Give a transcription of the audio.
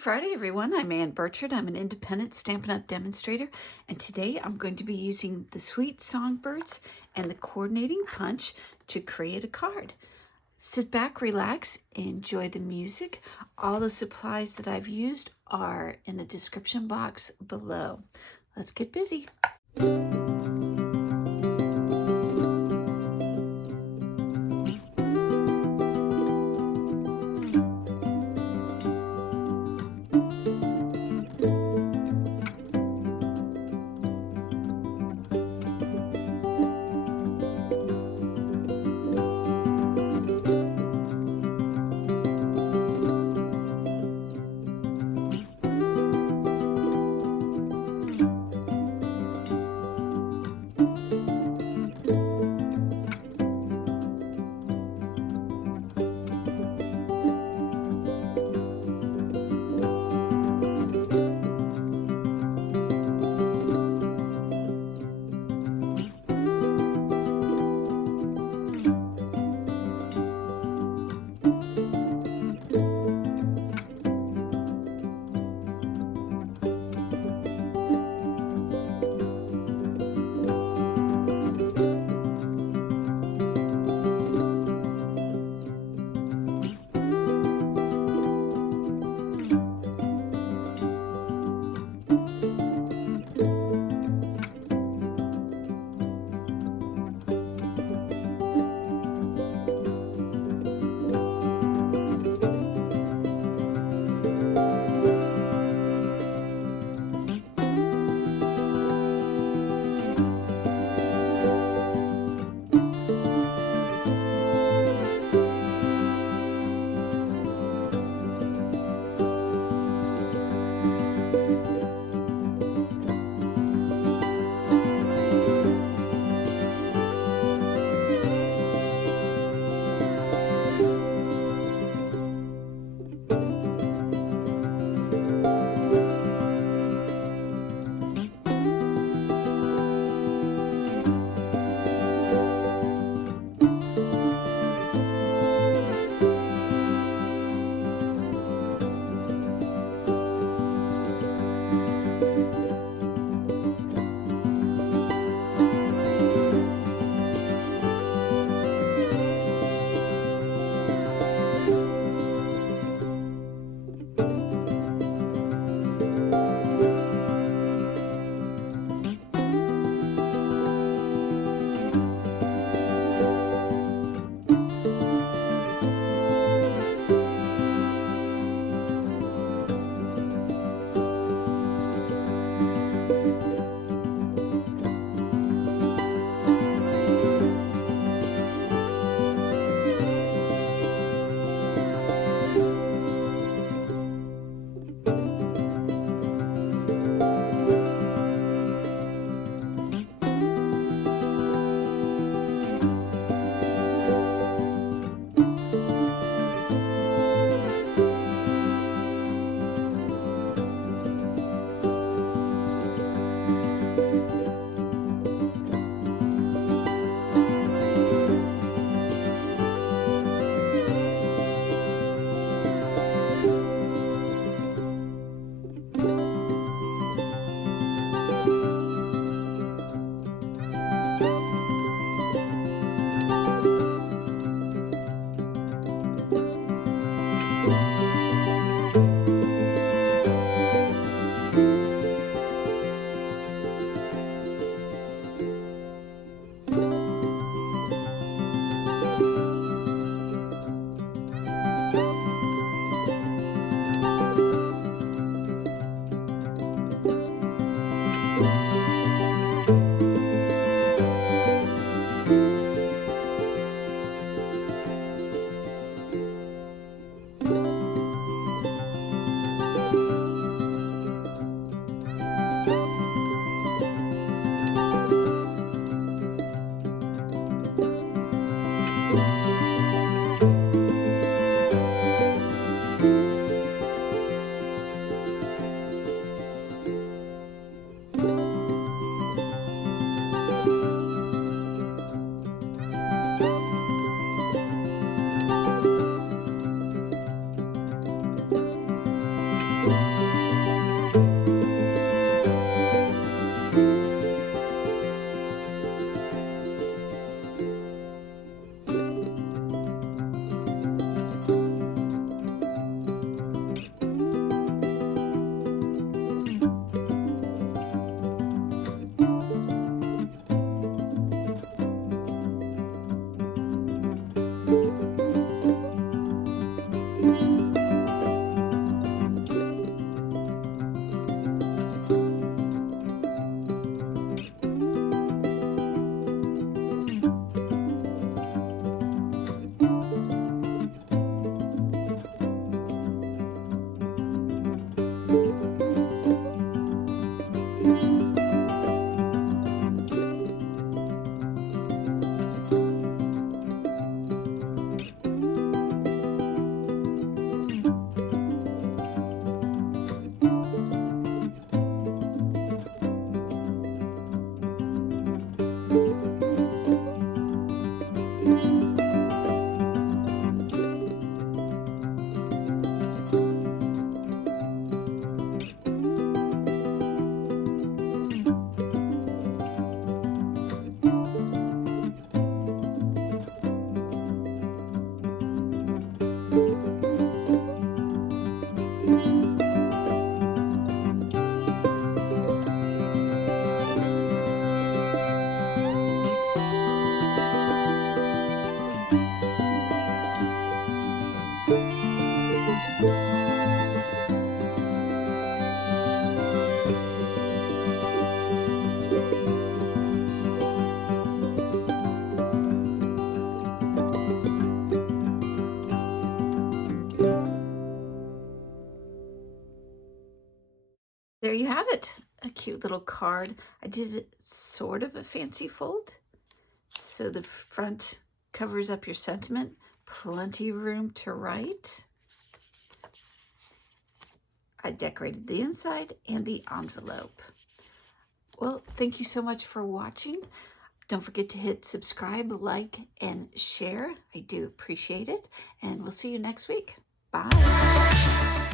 Friday, everyone. I'm Ann Birchard. I'm an independent Stampin' Up! Demonstrator, and today I'm going to be using the sweet Songbirds and the coordinating punch to create a card. Sit back, relax, enjoy the music. All the supplies that I've used are in the description box below. Let's get busy. There you have it, a cute little card. I did sort of a fancy fold. So the front covers up your sentiment, plenty of room to write. I decorated the inside and the envelope. Well, thank you so much for watching. Don't forget to hit subscribe, like, and share. I do appreciate it. And we'll see you next week. Bye.